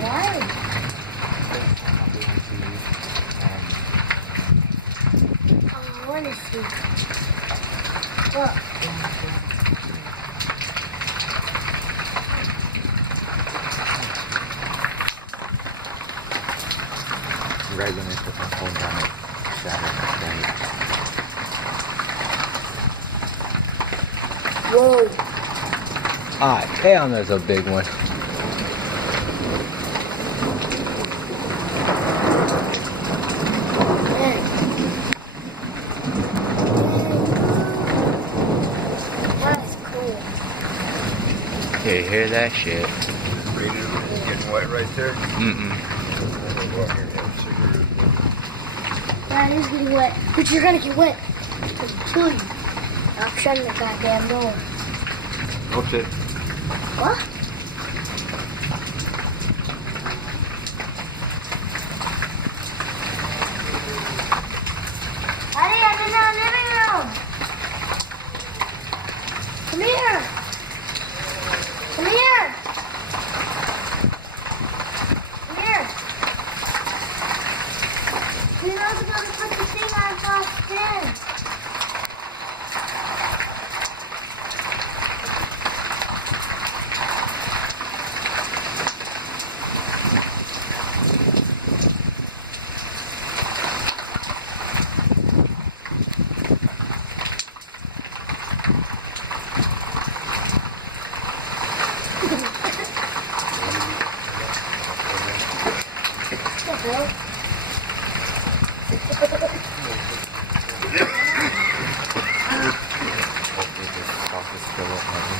Why? I want to see. Look. Right when I put my phone down, it shattered my Whoa. Ah, damn, that's a big one. That's cool. Yeah, you hear that shit? Getting wet right there. That is getting wet. But you're gonna get wet. It'll kill you. I'm shutting the goddamn door. Oh shit. What? Honey, I'm in the living room. Come here. Come here. Come here. You're not supposed to put the thing on top in. Hopefully this talk is still up.